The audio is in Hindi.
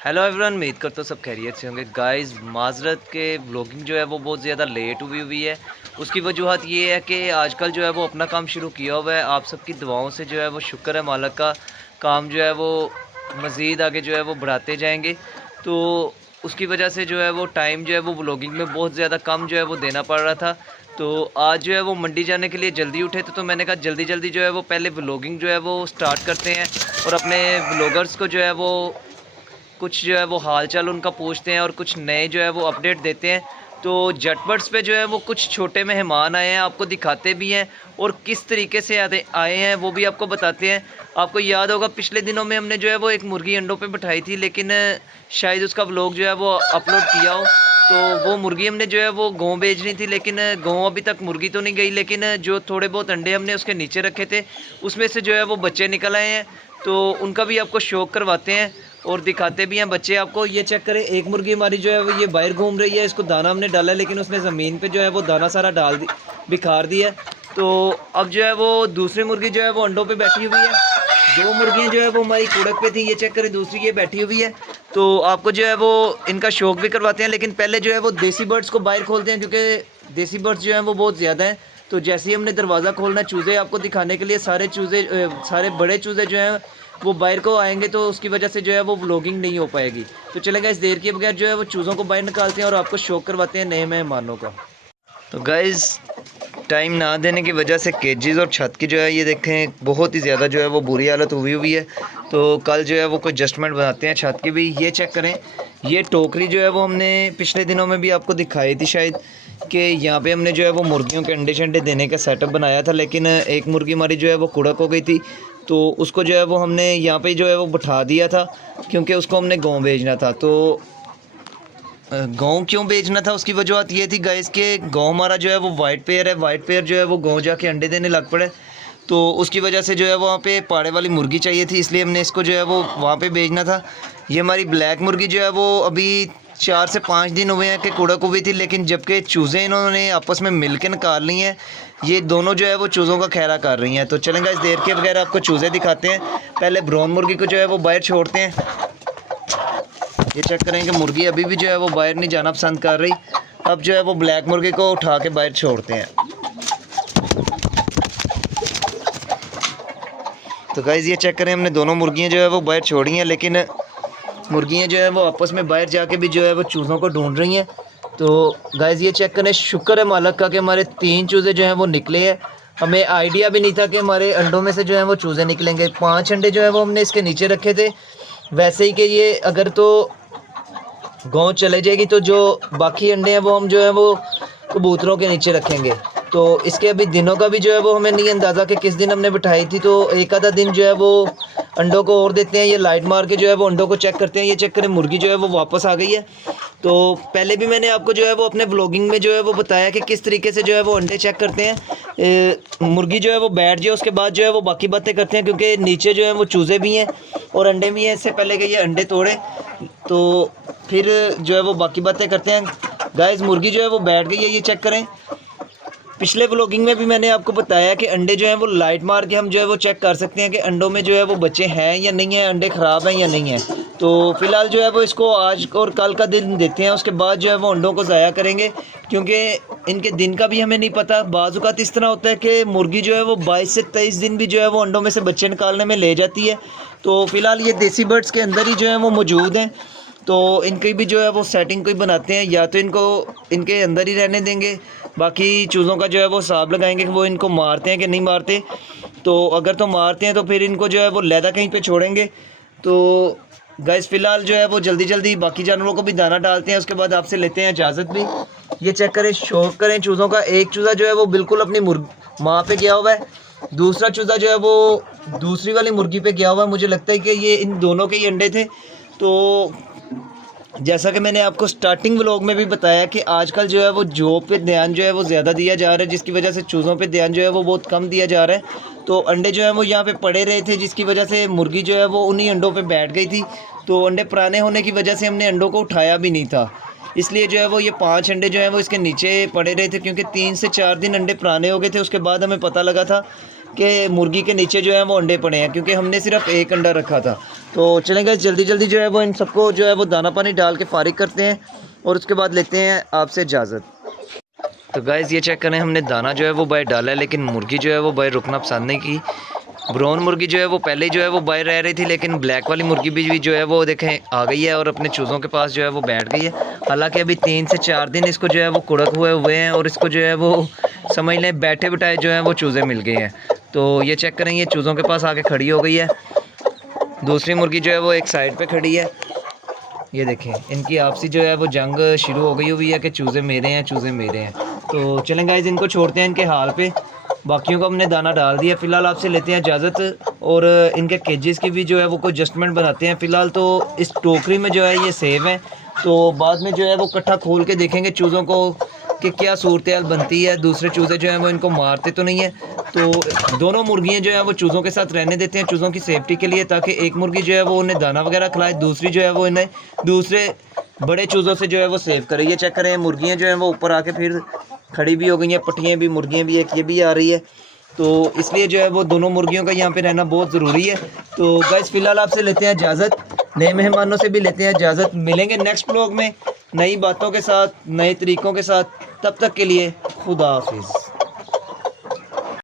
हेलो एवरीवन, उम्मीद करता हूँ सब खैरियत से होंगे। गाइस, माजरत के व्लॉगिंग जो है वो बहुत ज़्यादा लेट हुई है। उसकी वजूहत ये है कि आजकल जो है वो अपना काम शुरू किया हुआ है। आप सबकी दुआओं से जो है वो शुक्र है मालिक का, काम जो है वो मज़ीद आगे जो है वो बढ़ाते जाएंगे। तो उसकी वजह से जो है वो टाइम जो है वो व्लॉगिंग में बहुत ज़्यादा कम जो है वो देना पड़ रहा था। तो आज जो है वो मंडी जाने के लिए जल्दी उठे थे, तो मैंने कहा जल्दी जल्दी जो है वो पहले व्लॉगिंग जो है वो स्टार्ट करते हैं और अपने व्लॉगर्स को जो है वो कुछ जो है वो हाल चाल उनका पूछते हैं और कुछ नए जो है वो अपडेट देते हैं। तो झटपट्स पे जो है वो कुछ छोटे मेहमान आए हैं, आपको दिखाते भी हैं और किस तरीके से आए आए हैं वो भी आपको बताते हैं। आपको याद होगा पिछले दिनों में हमने जो है वो एक मुर्गी अंडों पे बिठाई थी, लेकिन शायद उसका व्लॉग जो है वो अपलोड किया हो। तो वो मुर्गी हमने जो है वो गाँव भेजनी थी, लेकिन गाँव अभी तक मुर्गी तो नहीं गई, लेकिन जो थोड़े बहुत अंडे हमने उसके नीचे रखे थे उसमें से जो है वो बच्चे निकल आए हैं। तो उनका भी आपको शौक करवाते हैं और दिखाते भी हैं बच्चे आपको। ये चेक करें, एक मुर्गी हमारी जो है वो ये बाहर घूम रही है। इसको दाना हमने डाला, लेकिन उसने ज़मीन पे जो है वो दाना सारा बिखार दिया है। तो अब जो है वो दूसरी मुर्गी जो है वो अंडों पे बैठी हुई है। दो मुर्गियाँ जो है वो हमारी कुड़क पे थी। ये चेक करें, दूसरी ये बैठी हुई है। तो आपको जो है वो इनका शौक भी करवाते हैं, लेकिन पहले जो है वो देसी बर्ड्स को बाहर खोलते हैं, क्योंकि देसी बर्ड्स जो हैं वो बहुत ज़्यादा हैं। तो जैसे ही हमने दरवाज़ा खोलना, चूज़े आपको दिखाने के लिए सारे बड़े चूज़े जो हैं वो बाहर को आएंगे, तो उसकी वजह से जो है वो व्लॉगिंग नहीं हो पाएगी। तो चलेगा, इस देर के बगैर जो है वो चूज़ों को बाहर निकालते हैं और आपको शौक करवाते हैं नए मेहमानों का। तो गाइज़, टाइम ना देने की वजह से केजेस और छत की जो है ये देखें बहुत ही ज़्यादा जो है वो बुरी हालत हुई है। तो कल जो है वो कोई एडजस्टमेंट बनाते हैं छत की भी। ये चेक करें, ये टोकरी जो है वो हमने पिछले दिनों में भी आपको दिखाई थी शायद, कि यहाँ पे हमने जो है वो मुर्गियों के अंडे शंडे देने का सेटअप बनाया था, लेकिन एक मुर्गी हमारी जो है वो कुड़क हो गई थी। तो उसको जो है वो हमने यहाँ पे जो है वो बिठा दिया था, क्योंकि उसको हमने गाँव भेजना था। तो गाँव क्यों बेचना था, उसकी वजह ये थी गाइस के गाँव हमारा जो है वो वाइट पेयर है। वाइट पेयर जो है वो गाँव जाके अंडे देने लग पड़े, तो उसकी वजह से जो है वहाँ पे पाड़े वाली मुर्गी चाहिए थी, इसलिए हमने इसको जो है वो वहाँ पे भेजना था। ये हमारी ब्लैक मुर्गी जो है वो अभी 4 से 5 दिन हुए हैं कि कुड़क हुई थी, लेकिन जबकि चूज़े इन्होंने आपस में मिल के निकाल ली हैं। ये दोनों जो है वो चूज़ों का खैरा कर रही हैं। तो चलेंगे, इस देर के बगैर आपको चूज़े दिखाते हैं। पहले ब्राउन मुर्गी को जो है वो बाहर छोड़ते हैं। ये चेक करें कि मुर्गी अभी भी जो है वो बाहर नहीं जाना पसंद कर रही। अब जो है वो ब्लैक मुर्गी को उठा के बाहर छोड़ते हैं। तो गाइज़, ये चेक करें, हमने दोनों मुर्गियां जो है वो बाहर छोड़ी हैं, लेकिन मुर्गियां जो है वो आपस में बाहर जाके भी जो है वो चूज़ों को ढूंढ रही हैं। तो गाइज़, ये चेक करें, शुक्र है मालिक का कि हमारे 3 चूज़े जो हैं वो निकले हैं। हमें आइडिया भी नहीं था कि हमारे अंडों में से जो है वो चूज़े निकलेंगे। 5 अंडे जो है वो हमने इसके नीचे रखे थे, वैसे ही कि ये अगर तो गाँव चले जाएगी तो जो बाकी अंडे हैं वो हम जो है वो कबूतरों के नीचे रखेंगे। तो इसके अभी दिनों का भी जो है वो हमें नहीं अंदाज़ा कि किस दिन हमने बिठाई थी। तो एक आधा दिन जो है वो अंडों को और देते हैं। ये लाइट मार के जो है वो अंडों को चेक करते हैं। ये चेक करें, मुर्गी जो है वो वापस आ गई है। तो पहले भी मैंने आपको जो है वो अपने व्लॉगिंग में जो है वो बताया कि किस तरीके से जो है वो अंडे चेक करते हैं। मुर्गी जो है वो बैठ जाए उसके बाद जो है वो बाकी बातें करते हैं, क्योंकि नीचे जो है वो चूज़े भी हैं और अंडे भी हैं। इससे पहले कि ये अंडे तोड़े तो फिर जो है वो बाकी बातें करते हैं। गाइस, मुर्गी जो है वो बैठ गई है। ये चेक करें, पिछले व्लॉगिंग में भी मैंने आपको बताया कि अंडे जो हैं वो लाइट मार के हम जो है वो चेक कर सकते हैं कि अंडों में जो है वो बच्चे हैं या नहीं हैं, अंडे ख़राब हैं या नहीं हैं। तो फ़िलहाल जो है वो इसको आज और कल का दिन देते हैं, उसके बाद जो है वो अंडों को ज़ाया करेंगे, क्योंकि इनके दिन का भी हमें नहीं पता। बाज़ औक़ात इस तरह होता है कि मुर्गी जो है वो 22 से 23 दिन भी जो है वो अंडों में से बच्चे निकालने में ले जाती है। तो फ़िलहाल ये देसी बर्ड्स के अंदर ही जो है वो मौजूद हैं। तो इनकी भी जो है वो सेटिंग कोई बनाते हैं, या तो इनको इनके अंदर ही रहने देंगे, बाकी चूज़ों का जो है वो हिसाब लगाएंगे कि वो इनको मारते हैं कि नहीं मारते। तो अगर तो मारते हैं तो फिर इनको जो है वो लहदा कहीं पे छोड़ेंगे। तो गाइस, फ़िलहाल जो है वो जल्दी जल्दी बाकी जानवरों को भी दाना डालते हैं, उसके बाद आपसे लेते हैं इजाज़त भी। ये चेक करें, शौक करें चूज़ों का। एक चूज़ा जो है वो बिल्कुल अपनी माँ पे गया हुआ है, दूसरा चूज़ा जो है वो दूसरी वाली मुर्गी पे गया हुआ है। मुझे लगता है कि ये इन दोनों के ही अंडे थे। तो जैसा कि मैंने आपको स्टार्टिंग व्लॉग में भी बताया कि आजकल जो है वो जॉब पे ध्यान जो है वो ज़्यादा दिया जा रहा है, जिसकी वजह से चूज़ों पे ध्यान जो है वो बहुत कम दिया जा रहा है। तो अंडे जो है वो यहाँ पे पड़े रहे थे, जिसकी वजह से मुर्गी जो है वो उन्हीं अंडों पे बैठ गई थी। तो अंडे पुराने होने की वजह से हमने अंडों को उठाया भी नहीं था, इसलिए जो है वो ये 5 अंडे जो हैं वो इसके नीचे पड़े रहे थे, क्योंकि 3 से 4 दिन अंडे पुराने हो गए थे। उसके बाद हमें पता लगा था कि मुर्गी के नीचे जो है वो अंडे पड़े हैं, क्योंकि हमने सिर्फ एक अंडा रखा था। तो चलेंगे जल्दी जल्दी जो है वो इन सबको जो है वो दाना पानी डाल के फारिग करते हैं और उसके बाद लेते हैं आपसे इजाज़त। तो गाइज़ ये चेक करें, हमने दाना जो है वो बाहर डाला है, लेकिन मुर्गी जो है वो बाहर रुकना पसंद नहीं की। ब्राउन मुर्गी जो है वो पहले ही जो है वो बाहर रह रही थी, लेकिन ब्लैक वाली मुर्गी भी जो है वो देखें आ गई है और अपने चूज़ों के पास जो है वो बैठ गई है। हालांकि अभी 3 से 4 दिन इसको जो है वो कुड़क हुए हैं और इसको जो है वो समझ लें बैठे बिठाए जो है वो चूज़े मिल गए हैं। तो ये चेक करें, ये चूज़ों के पास आके खड़ी हो गई है। दूसरी मुर्गी जो है वो एक साइड पे खड़ी है। ये देखें, इनकी आपसी जो है वो जंग शुरू हो गई हुई है कि चूज़े मेरे हैं, चूज़े मेरे हैं। तो चलें गाइस, इनको छोड़ते हैं इनके हाल पे। बाकियों को हमने दाना डाल दिया। फ़िलहाल आपसे लेते हैं इजाज़त और इनके केजेस की भी जो है वो कोई एडजस्टमेंट बनाते हैं। फ़िलहाल तो इस टोकरी में जो है ये सेव हैं, तो बाद में जो है वो इकट्ठा खोल के देखेंगे चूज़ों को कि क्या सूरत हाल बनती है। दूसरे चूज़े जो हैं वो इनको मारते तो नहीं है। तो दोनों मुर्गियाँ जो है वो चूज़ों के साथ रहने देते हैं चूज़ों की सेफ्टी के लिए, ताकि एक मुर्गी जो है वो उन्हें दाना वगैरह खिलाए, दूसरी जो है वो इन्हें दूसरे बड़े चूज़ों से जो है वो सेव करे। ये चेक करें, मुर्गियाँ जो हैं वो ऊपर आके फिर खड़ी भी हो गई हैं, पट्टियाँ भी, मुर्गियाँ भी, एक ये भी आ रही है। तो इसलिए जो है वो दोनों मुर्गियों का यहाँ पे रहना बहुत ज़रूरी है। तो गाइस फ़िलहाल आपसे लेते हैं इजाज़त, नए मेहमानों से भी लेते हैं इजाज़त। मिलेंगे नेक्स्ट व्लॉग में नई बातों के साथ, नए तरीक़ों के साथ। तब तक के लिए खुदा हाफिज़।